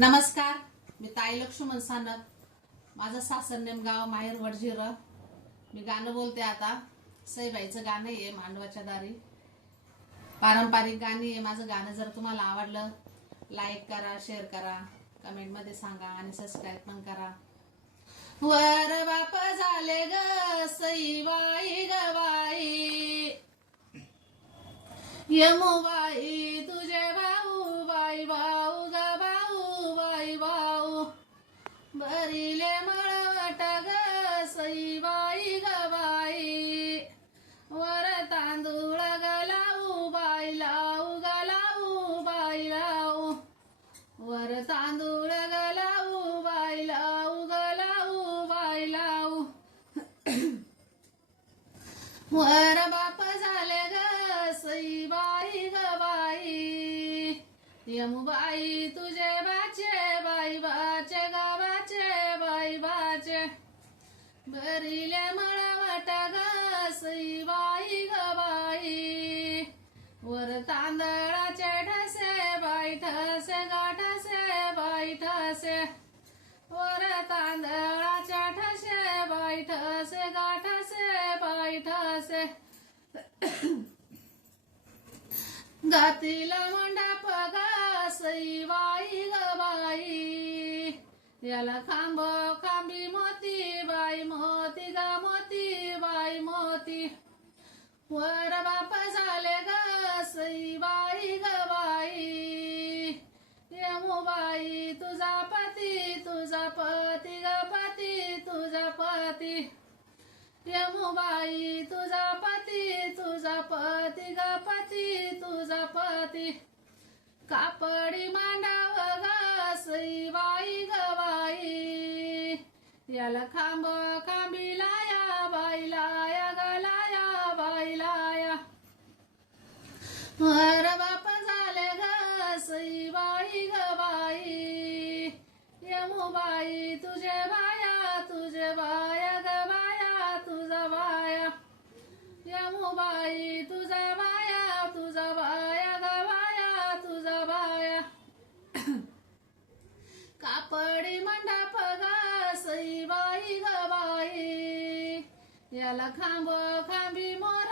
नमस्कार मी ताई लक्ष्मण सानप. माझं सासरनेम गाव माहेर वडझिर. मी गाणं बोलते आता. सईबाईचं गाणं आहे मांडवाच्या दारी. पारंपरिक गाणी आहे माझं गाणं जर तुम्हाला आवडलं लाईक करा शेअर करा कमेंटमध्ये सांगा आणि सबस्क्राईब पण करा. वर बाप झाले ग सईबाई गवाई बाई. करिले मळवट ग सईबाई गबाई वर तांदूळ गलाऊ बाई लाऊ गलाऊ बाई लाऊ. वर तांदूळ गलाऊ बाई लाऊ गलाऊ बाई लाऊ. वर बाप झाले ग सईबाई ग बाई. यमुबाई तू भरिले मळवट ग सईबाई गबाई वर तांदळाचे ठसे बाई ठसे गाठसे बाई ठसे वर तांदळाचे ठसे बाई ठसे गाठसे बाई ठसे गातील मंडप गा सईबाई गबाई याला खांब खांबी वर बाप झाले ग सईबाई ग बाई. यमुबाई तुझा पती तुझा पती ग पती तुझा पती. यमुबाई तुझा पती तुझा पती ग पती तुझा पती. कापडी मांडाव ग सईबाई ग बाई. याला खांब कापडी मंडप ग सईबाई ग याला खांब खांबी मोर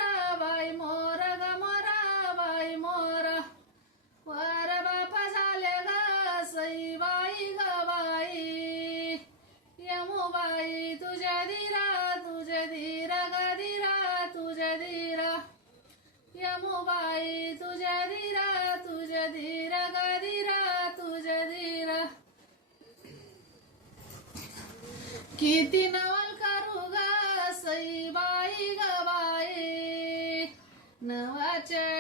किती नवल करू ग सईबाई गवाई बाई.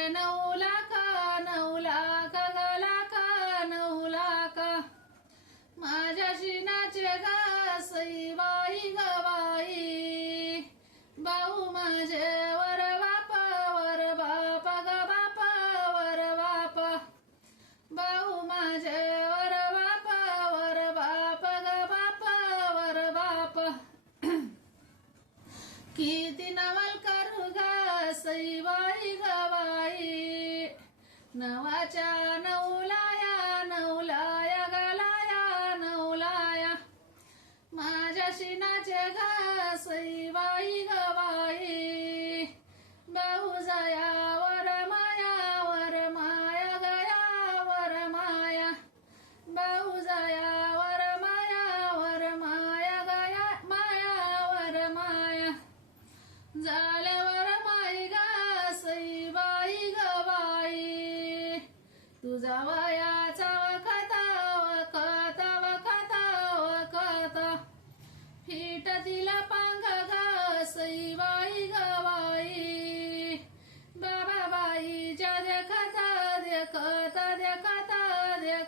किती नवल करू ग सईबाई ग बाई. नवाच्या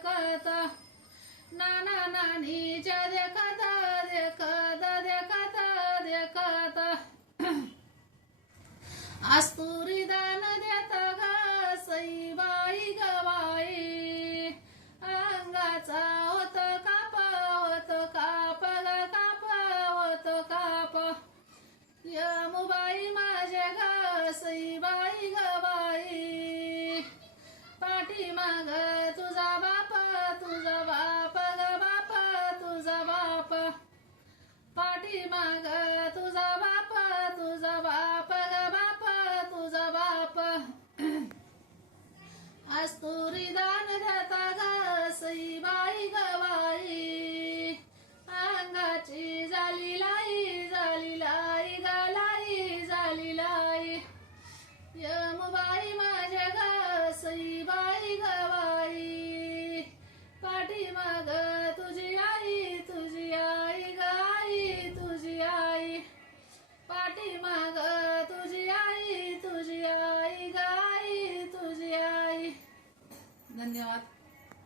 देखता देखता नाना नानीच्या देखता देखता देखता देखता आस्तुरी दाना कस्तुरी दान घाता गासई बाई गवाई.